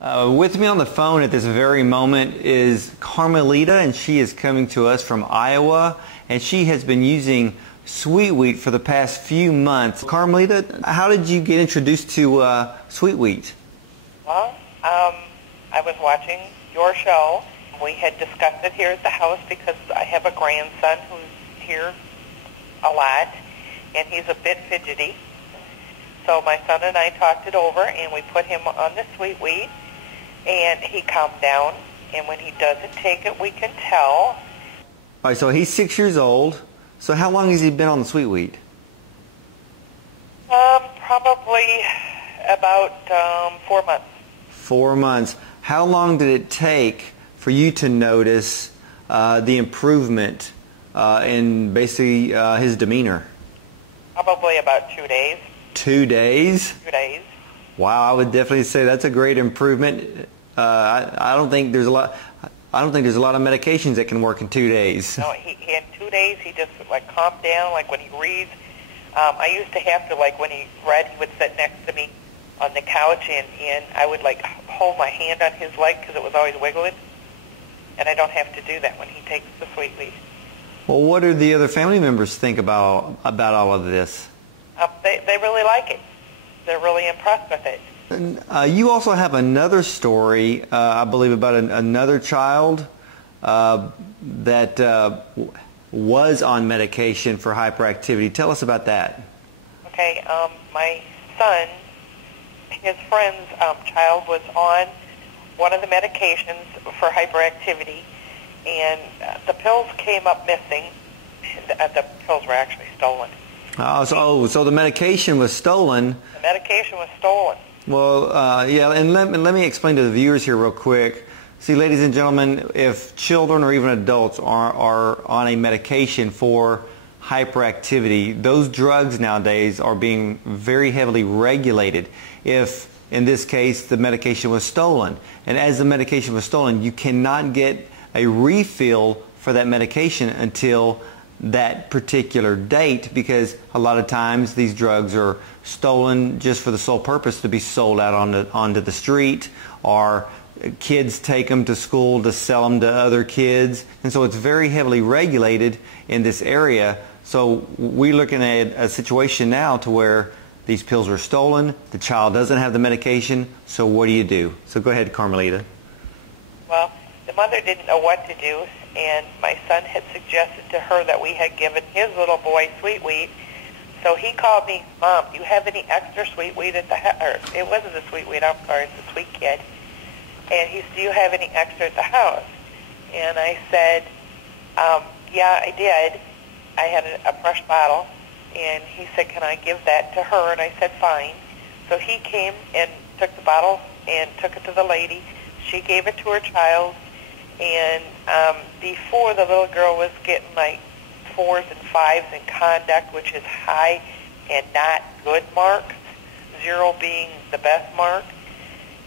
With me on the phone at this very moment is Carmelita, and she is coming to us from Iowa, and she has been using sweet wheat for the past few months. Carmelita, how did you get introduced to sweet wheat? Well, I was watching your show. We had discussed it here at the house because I have a grandson who's here a lot, and he's a bit fidgety. So my son and I talked it over, and we put him on the sweet wheat, and he calmed down. And when he doesn't take it, we can tell. All right, so he's 6 years old. So how long has he been on the sweet wheat? Probably about 4 months. 4 months. How long did it take for you to notice the improvement in basically his demeanor? Probably about 2 days. 2 days? 2 days. Wow, I would definitely say that's a great improvement. I don't think there's a lot. I don't think there's a lot of medications that can work in 2 days. No, he in 2 days he just calmed down. Like when he reads, I used to have to when he read, he would sit next to me on the couch, and I would hold my hand on his leg because it was always wiggling, and I don't have to do that when he takes the sweet wheat. Well, what do the other family members think about all of this? They really like it. They're really impressed with it. You also have another story, I believe, about another child that was on medication for hyperactivity. Tell us about that. Okay, my son, his friend's child was on one of the medications for hyperactivity, and the pills came up missing. The pills were actually stolen. So the medication was stolen. The medication was stolen. Well, yeah, and let me explain to the viewers here real quick. See, ladies and gentlemen, if children or even adults are on a medication for hyperactivity, those drugs nowadays are being very heavily regulated. If, in this case, the medication was stolen, and as the medication was stolen, you cannot get a refill for that medication until that particular date, because a lot of times these drugs are stolen just for the sole purpose to be sold out onto the street, or kids take them to school to sell them to other kids, and so it's very heavily regulated in this area. So we're looking at a situation now to where these pills are stolen, the child doesn't have the medication, so what do you do? So go ahead, Carmelita. Well, the mother didn't know what to do, and my son had suggested to her that we had given his little boy sweet wheat. So he called me, "Mom, do you have any extra sweet wheat at the house?" Or it wasn't the sweet wheat, I'm sorry, it's the sweet kid. And he said, "Do you have any extra at the house?" And I said, "Yeah, I did. I had a fresh bottle." And he said, "Can I give that to her?" And I said, "Fine." So he came and took the bottle and took it to the lady. She gave it to her child. And before, the little girl was getting 4s and 5s in conduct, which is high and not good marks, 0 being the best mark.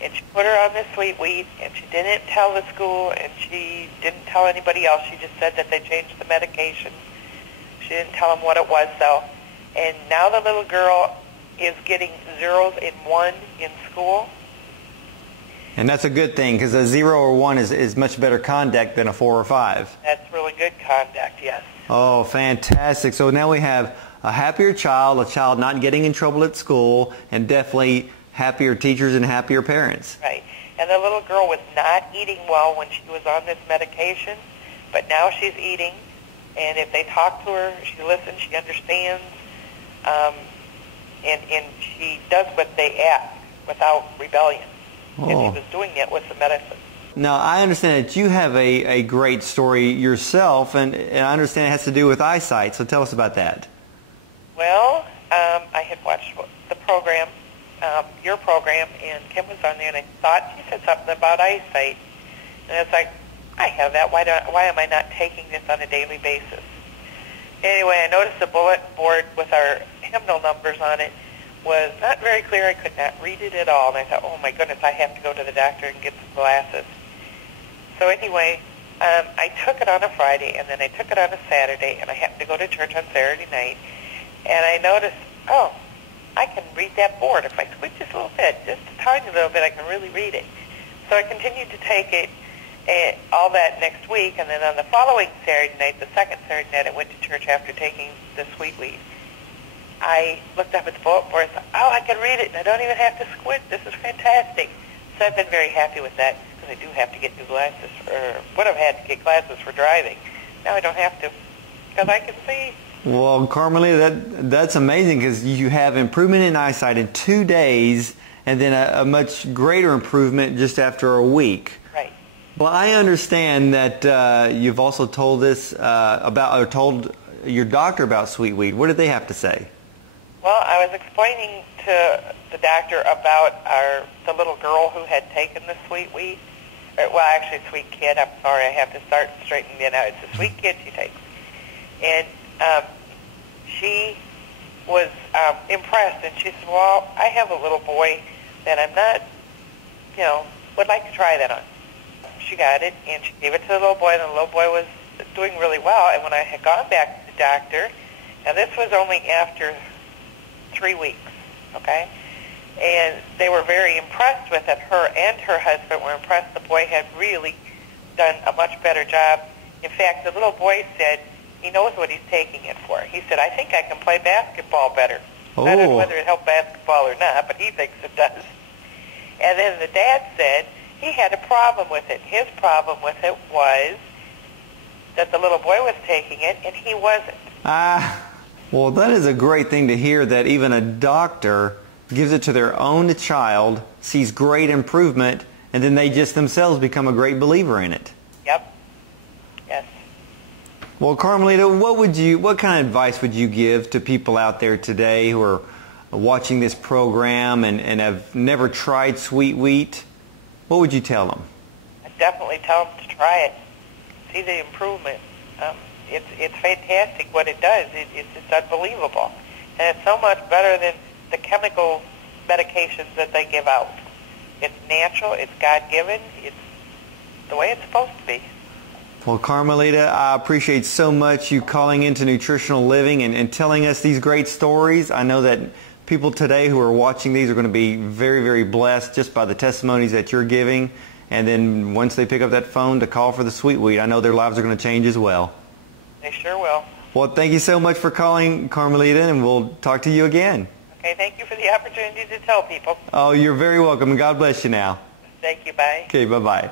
And she put her on the sweet wheat, and she didn't tell the school, and she didn't tell anybody else. She just said that they changed the medication. She didn't tell them what it was, though. And now the little girl is getting 0s and 1 in school. And that's a good thing, because a 0 or 1 is much better conduct than a 4 or 5. That's really good conduct, yes. Oh, fantastic. So now we have a happier child, a child not getting in trouble at school, and definitely happier teachers and happier parents. Right. And the little girl was not eating well when she was on this medication, but now she's eating, and if they talk to her, she listens, she understands, and she does what they ask without rebellion. And she was doing it with the medicine. Now, I understand that you have a great story yourself, and I understand it has to do with eyesight, so tell us about that. Well, I had watched the program, your program, and Kim was on there, and I thought she said something about eyesight. And it's like, I have that. Why am I not taking this on a daily basis? Anyway, I noticed the bulletin board with our hymnal numbers on it was not very clear. I could not read it at all. And I thought, oh my goodness, I have to go to the doctor and get some glasses. So anyway, I took it on a Friday, and then I took it on a Saturday, and I happened to go to church on Saturday night. And I noticed, I can read that board. If I squint just a little bit, just a tiny little bit, I can really read it. So I continued to take it all that next week, and then on the following Saturday night, the second Saturday night, I went to church after taking the sweet wheat. I looked up at the bulletin board and thought, oh, I can read it, and I don't even have to squint. This is fantastic. So I've been very happy with that, because I do have to get new glasses, or would have had to get glasses for driving. Now I don't have to, because I can see. Well, Carmelita, that's amazing, because you have improvement in eyesight in 2 days, and then a much greater improvement just after a week. Right. Well, I understand that you've also told us told your doctor about sweet wheat. What did they have to say? Well, I was explaining to the doctor about the little girl who had taken the sweet wheat. Well, actually, sweet kid. I'm sorry, I have to start straightening it out. It's a sweet kid she takes. And she was impressed, and she said, well, I have a little boy that I'm not, would like to try that on. She got it, and she gave it to the little boy, and the little boy was doing really well. And when I had gone back to the doctor, now this was only after 3 weeks, okay? And they were very impressed with it. Her and her husband were impressed. The boy had really done a much better job. In fact, the little boy said he knows what he's taking it for. He said, I think I can play basketball better. Oh. I don't know whether it helped basketball or not, but he thinks it does. And then the dad said he had a problem with it. His problem with it was that the little boy was taking it and he wasn't. Well, that is a great thing to hear, that even a doctor gives it to their own child, sees great improvement, and then they just themselves become a great believer in it. Yep. Yes. Well, Carmelita, what kind of advice would you give to people out there today who are watching this program and have never tried sweet wheat? What would you tell them? I'd definitely tell them to try it. See the improvement. It's fantastic what it does. It's unbelievable. And it's so much better than the chemical medications that they give out. It's natural, it's God-given, it's the way it's supposed to be. Well, Carmelita, I appreciate so much you calling into Nutritional Living and telling us these great stories. I know that people today who are watching these are going to be very, very blessed just by the testimonies that you're giving. And then once they pick up that phone to call for the sweet wheat, I know their lives are going to change as well. They sure will. Well, thank you so much for calling, Carmelita, and we'll talk to you again. Okay, thank you for the opportunity to tell people. Oh, you're very welcome, and God bless you now. Thank you, bye. Okay, bye-bye.